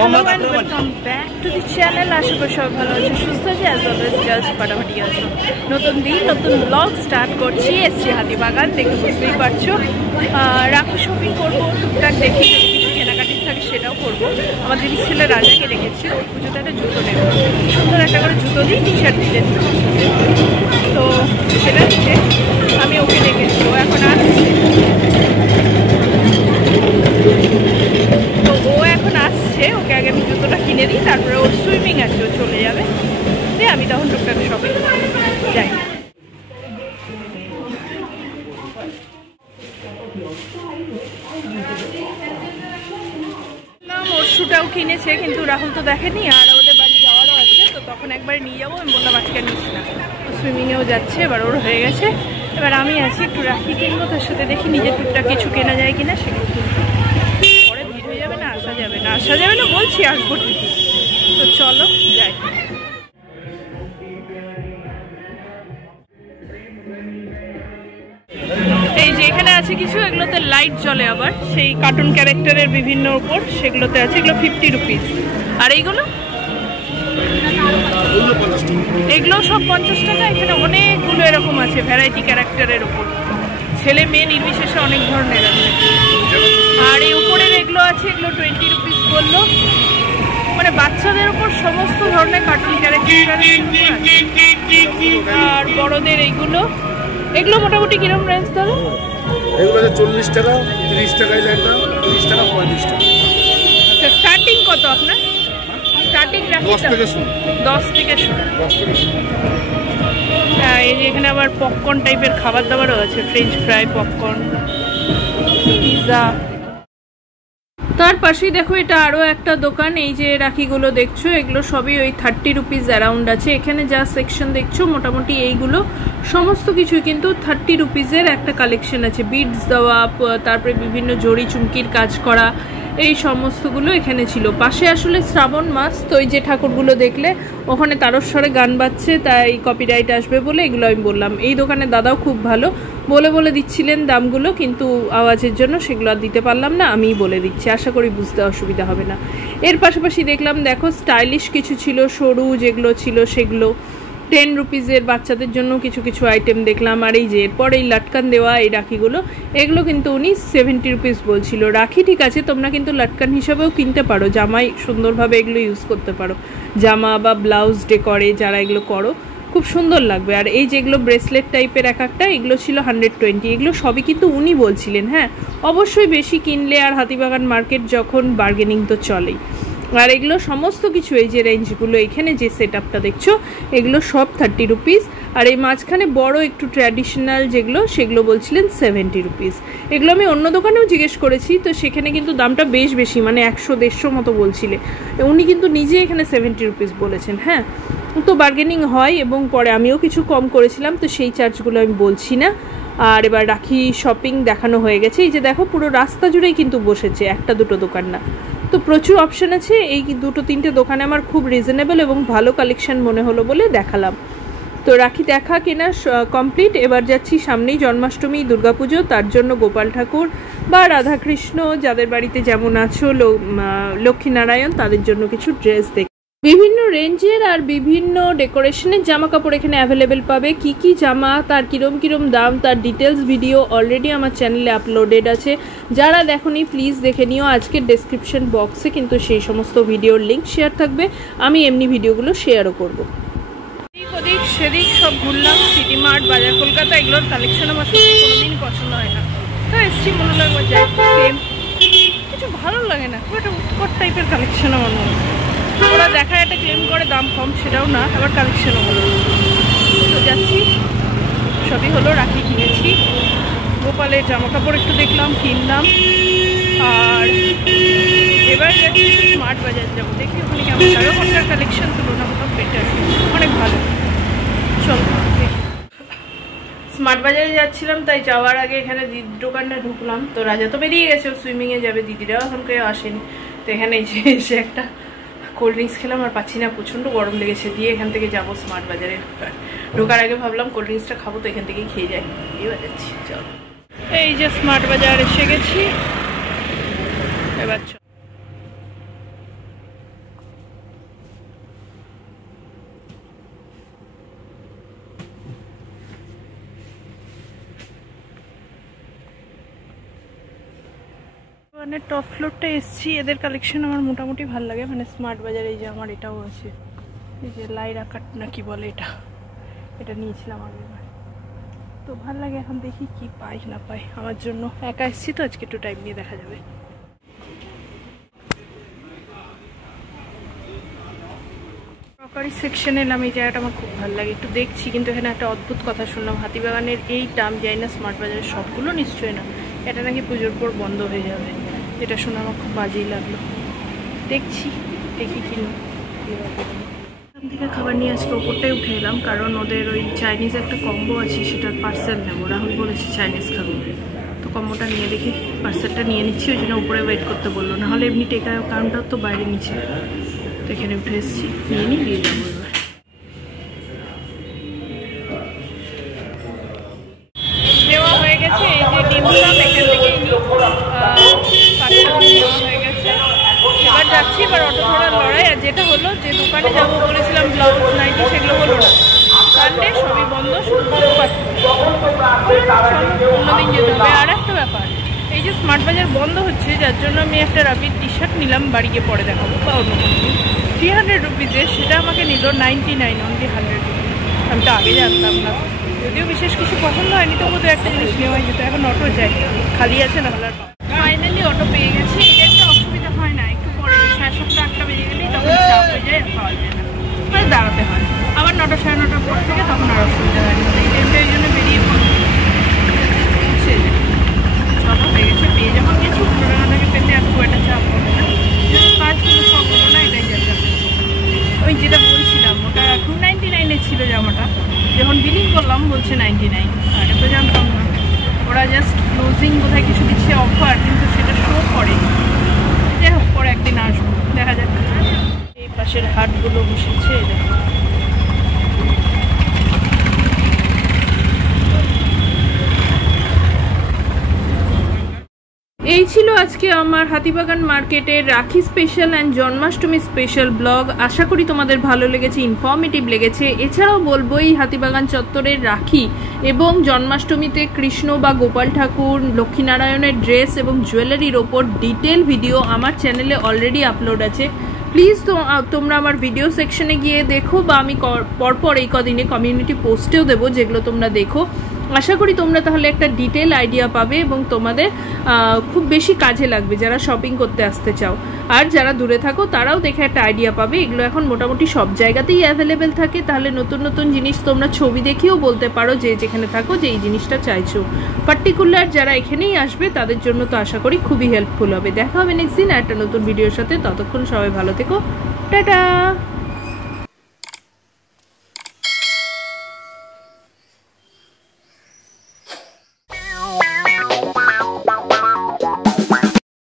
Hello and welcome back to the channel. আশা করি সবাই ভালো আছে, সুস্থ আছে, as always জাস্ট ফাটাফাটি আছে। নতুন দিন নতুন ব্লগ স্টার্ট করছি। এসছি হাতিবাগান, দেখে বুঝতেই পারছো। রাখি শপিং করবো, টুকটাক দেখি যদি কিছু কেনাকাটি থাকে সেটাও করবো। আমার দিদি ছেলে রাজাকে রেখেছি, ওর পুজোতে একটা জুতো নেবো, সুন্দর একটা করে জুতো দিই, টি শার্ট দিতে। তো সেটা দিতে আমি ওকে রেখেছি, ও এখন আসছে। তো ও এখন আসছে, ওকে আগে আমি জুতোটা কিনে দিই, তারপরে ওর সুইমিং আছে, ও চলে যাবে, দিয়ে আমি তখন টুকটাক শপিং যাই। ওর শুটাও কিনেছে, কিন্তু রাহুল তো দেখেনি, আর ওদের বাড়ি যাওয়ারও আছে, তো তখন একবার নিয়ে যাবো। আমি বললাম আজকে নিস না, সুইমিংয়েও যাচ্ছে, এবার ওর হয়ে গেছে। এবার আমি আছি, একটু রাখি কিনবো, তার সাথে দেখি নিজের টুকটাক কিছু কেনা যায় কিনা, সেগুলো পরে ভিড় হয়ে যাবে, না আসা যাবে না, আসা যাবে না বলছি, আসবো ঠিকই। তো চলো যাই। এই যে এখানে আছে কিছু, এগুলোতে লাইট জ্বলে, আবার সেই কার্টুন ক্যারেক্টারের বিভিন্ন উপর সেগুলোতে আছে, এগুলো 50 রুপিস। আর এইগুলো এগুলো সব 50 টাকা। এখানে অনেকগুলো এরকম আছে ভ্যারাইটি ক্যারেক্টারের উপর, ছেলে মেয়ে নির্বিশেষে অনেক ধরনের আছে। আর এই উপরের এগুলো আছে, এগুলো 20 রুপিস বললো, মানে বাচ্চাদের উপর সমস্ত ধরনের কার্টুন ক্যারেক্টার। আর বড়দের এইগুলো, এগুলো মোটামুটি কিরকম রেঞ্জ ধরো? এগুলো 40 টাকা, 30 টাকায় একটা, 30 টাকা, 35 টাকা। স্টার্টিং কত আপনার? স্টার্টিং 10 থেকে শুরু। 10 থেকে শুরু। হ্যাঁ, এই যে এখানে আবার পপকর্ন টাইপের খাবার দাবারও আছে, ফ্রেঞ্চ ফ্রাই, পপকর্ন, পিৎজা। তার পাশেই দেখো, এটা আরও একটা দোকান। এই যে রাখিগুলো দেখছো, এগুলো সবই ওই 30 রুপিস অ্যারাউন্ড আছে। এখানে যা সেকশন দেখছো মোটামুটি এইগুলো সমস্ত কিছুই কিন্তু 30 রুপিসের একটা কালেকশন আছে। বিডস দেওয়া, তারপরে বিভিন্ন জড়ি চুমকির কাজ করা, এই সমস্তগুলো এখানে ছিল। পাশে আসলে শ্রাবণ মাস, তো ওই যে ঠাকুরগুলো দেখলে ওখানে তারস্বরে গান বাজছে, তাই কপিরাইট আসবে বলে এগুলো আমি বললাম। এই দোকানের দাদাও খুব ভালো, বলে দিচ্ছিলেন দামগুলো, কিন্তু আওয়াজের জন্য সেগুলো আর দিতে পারলাম না, আমিই বলে দিচ্ছি, আশা করি বুঝতে অসুবিধা হবে না। এর পাশাপাশি দেখলাম, দেখো স্টাইলিশ কিছু ছিল, সরু যেগুলো ছিল সেগুলো 10 রুপিসের, বাচ্চাদের জন্য কিছু কিছু আইটেম দেখলাম। আর এই যে এরপর এই লাটকান দেওয়া এই রাখিগুলো, এগুলো কিন্তু উনি 70 রুপিস বলছিল। রাখি ঠিক আছে, তোমরা কিন্তু লাটকান হিসাবেও কিনতে পারো, জামাই সুন্দরভাবে এগুলো ইউজ করতে পারো, জামা বা ব্লাউজ ডেকরে যারা এগুলো করো খুব সুন্দর লাগবে। আর এই যেগুলো ব্রেসলেট টাইপের এক একটা, এগুলো ছিল 120। এগুলো সবই কিন্তু উনি বলছিলেন। হ্যাঁ, অবশ্যই বেশি কিনলে, আর হাতিবাগান মার্কেট যখন, বার্গেনিং তো চলেই। আর এগুলো সমস্ত কিছু, এই যে রেঞ্জগুলো, এখানে যে সেট আপটা দেখছো, এগুলো সব 30 রুপিস। আর এই মাঝখানে বড় একটু ট্র্যাডিশনাল যেগুলো, সেগুলো বলছিলেন 70 রুপিস। এগুলো আমি অন্য দোকানেও জিজ্ঞেস করেছি, তো সেখানে কিন্তু দামটা বেশ বেশি, মানে 100-150 মতো বলছিলে। উনি কিন্তু নিজে এখানে 70 রুপিস বলেছেন। হ্যাঁ, তো বার্গেনিং হয়, এবং পরে আমিও কিছু কম করেছিলাম, তো সেই চার্জগুলো আমি বলছি না। আর এবার রাখি শপিং দেখানো হয়ে গেছে। এই যে দেখো, পুরো রাস্তা জুড়েই কিন্তু বসেছে, একটা দুটো দোকান না, তো প্রচুর অপশান আছে। এই 2-3টে দোকানে আমার খুব রিজনেবল এবং ভালো কালেকশন মনে হলো বলে দেখালাম। তো রাখি দেখা কেনা কমপ্লিট। এবার যাচ্ছি, সামনেই জন্মাষ্টমী, দুর্গাপুজো, তার জন্য গোপাল ঠাকুর বা রাধাকৃষ্ণ যাদের বাড়িতে যেমন আছো, লক্ষ্মীনারায়ণ, তাদের জন্য কিছু ড্রেস দেখ। বিভিন্ন রেঞ্জের আর বিভিন্ন ডেকোরেশনের জামা কাপড় এখানে অ্যাভেলেবেল পাবে। কি কি জামা, তার কিরম দাম, তার ডিটেলস ভিডিও অলরেডি আমার চ্যানেলে আপলোডেড আছে। যারা দেখোনি প্লিজ দেখে নিও। আজকের ডেসক্রিপশন বক্সে কিন্তু সেই সমস্ত ভিডিওর লিঙ্ক শেয়ার থাকবে, আমি এমনি ভিডিওগুলো শেয়ারও করবো। ওদিক সেদিক সব ঘুরলাম, সিটি মার্ট, বাজার কলকাতা, এগুলোর কালেকশন আমার সত্যি কোনোদিন পছন্দ হয় না। হ্যাঁ, এসছি, মনে লাগবে যাই, সেম কিছু ভালো লাগে না, খুব একটা উৎকট টাইপের কালেকশন আমার মনে হয়। ওরা দেখায় একটা ক্লেম করে দাম কম, সেটাও না, আবার কালেকশনও হলো। তো যাচ্ছি, সবই হলো, রাখি কিনেছি, গোপালের জামা কাপড় একটু দেখলাম, কিনলাম। আর এবার যাচ্ছি স্মার্ট বাজার যাবো, দেখি ওখানে কেমন লাগে। ওখানকার কালেকশন তুলনামূলক বেটার, অনেক ভালো। চল, স্মার্ট বাজারে যাচ্ছিলাম, তাই যাওয়ার আগে এখানে দিদির দোকানটা ঢুকলাম। তো রাজা তো বেরিয়ে গেছে, ও সুইমিংয়ে যাবে, দিদিরাও এখন কেউ আসেনি। তো এখানে এসে একটা কোল্ড ড্রিঙ্কস খেলাম, আর পাচ্ছি না, প্রচণ্ড গরম লেগেছে, দিয়ে এখান থেকে যাবো স্মার্ট বাজারে। ঢোকার আগে ভাবলাম কোল্ড ড্রিঙ্কসটা খাবো, তো এখান থেকেই খেয়ে যাই, এবার যাচ্ছি। চল, এই যে স্মার্ট বাজার এসে গেছি। এবার মানে টপ ফ্লোরটা এসছি, এদের কালেকশন আমার মোটামুটি ভালো লাগে, মানে স্মার্ট বাজার। এই যে আমার এটাও আছে, এই যে লাইরা কাট না কি বলে, এটা নিয়েছিলাম আগেরবার, তো ভালো লাগে। এখন দেখি কি পাই না পাই, আমার জন্য একা এসছি তো আজকে একটু টাইম নিয়ে দেখা যাবে। ক্রকারি সেকশনে এলাম, এই জায়গাটা আমার খুব ভালো লাগে, একটু দেখছি। কিন্তু এখানে একটা অদ্ভুত কথা শুনলাম, হাতিবাগানের এই দাম যাই না স্মার্ট বাজারের সবগুলো নিশ্চয়ই না, এটা নাকি পুজোর পর বন্ধ হয়ে যাবে। এটা শুনে আমার খুব বাজেই লাগলো। দেখছি দেখি কিনো এখান থেকে খাবার নিয়ে আজকে ওপরটাই উঠে এলাম, কারণ ওদের ওই চাইনিজ একটা কম্বো আছে, সেটার পার্সেল নেবো। রাহুল বলেছে চাইনিজ খাবো, তো কম্বোটা নিয়ে দেখি পার্সেলটা নিয়ে নিচ্ছি। ওই জন্য উপরে ওয়েট করতে বললো, নাহলে এমনি টেকা কাউন্টার তো বাইরে নিচ্ছে। তো এখানে উঠে এসেছি, নিয়ে নিয়ে দিয়ে যাবো এবার। নেওয়া হয়ে গেছে, এই যে ডিমলাম এখান থেকেই নেওয়া হয়ে গেছে। এবার যাচ্ছি, এবার অটো ধরার লড়াই। আর যেটা হলো, যে দোকানে যাবো বলেছিলাম ব্লাউজ নাইটি, সেগুলো হলো না, সানডে সবই বন্ধ, শুধু অন্যদিন যেতে হবে। আর একটা ব্যাপার, এই যে স্মার্ট বাজার বন্ধ হচ্ছে, যার জন্য আমি একটা রাবির টি শার্ট নিলাম, বাড়ি গিয়ে পরে দেখাবো বা অন্য কোনো 300 রুপিজের, সেটা আমাকে নিল 99, অনলি 100 রুপিজ। আমি তো আগে জানতাম না, যদিও বিশেষ কিছু পছন্দ হয়নি, তো বোধহয় একটা জিনিস নেওয়া যেত। এখন অটো যাই, খালি আছে না হলার। ফাইনালি অটো পেয়ে গেছি। এটা একটা অসুবিধা হয় না, একটু পরে 7:30 8টা বেজে গেলেই তখন চাপ হয়ে যায়, পাওয়া যায় না, মানে দাঁড়াতে হয়। আবার 9টা 9:30 পর থেকে তখন আর অসুবিধা হয় না। এই টাইমটা এই জন্য বেরিয়ে পড়ে ছটা হয়ে গেছে। পেয়ে যখন গেছি 15 টাকাটাকে পেতে আর খুব একটা চাপ হবে না, কাজগুলো সব হলো না, এটাই যাচ্ছে। ওই যেটা বলছিলাম, ওটা 299 ছিল জামাটা, যখন বিলিং করলাম বলছে 99। আগে তো জানতাম না, ওরা জাস্ট ক্লোজিং বোধহয় কিছু দিচ্ছে অফার, কিন্তু সেটা শো করে। যাই হোক, পরে একদিন আসবো, দেখা যাক। এই পাশের হাটগুলো বসেছে, দেখো। এই ছিল আজকে আমার হাতিবাগান মার্কেটের Rakhi special and Janmashtami special blog. আশা করি তোমাদের ভালো লেগেছে, ইনফর্মেটিভ লেগেছে। এছাড়াও বলবো, এই হাতিবাগান চত্বরের রাখি এবং জন্মাষ্টমীতে কৃষ্ণ বা গোপাল ঠাকুর, লক্ষ্মীনারায়ণের ড্রেস এবং জুয়েলারির ওপর ডিটেল ভিডিও আমার চ্যানেলে অলরেডি আপলোড আছে। প্লিজ তোমরা আমার ভিডিও সেকশনে গিয়ে দেখো, বা আমি পরপর এই কদিনে কমিউনিটি পোস্টেও দেবো, যেগুলো তোমরা দেখো। আশা করি তোমরা তাহলে একটা ডিটেল আইডিয়া পাবে এবং তোমাদের খুব বেশি কাজে লাগবে যারা শপিং করতে আসতে চাও। আর যারা দূরে থাকো তারাও দেখে একটা আইডিয়া পাবে। এগুলো এখন মোটামুটি সব জায়গাতেই অ্যাভেলেবেল থাকে, তাহলে নতুন নতুন জিনিস তোমরা ছবি দেখেও বলতে পারো যে যেখানে থাকো যে এই জিনিসটা চাইছো। পার্টিকুলার যারা এখানেই আসবে তাদের জন্য তো আশা করি খুবই হেল্পফুল হবে। দেখা হবে নেক্সট দিন একটা নতুন ভিডিওর সাথে। ততক্ষণ সবাই ভালো থেকো, টাটা।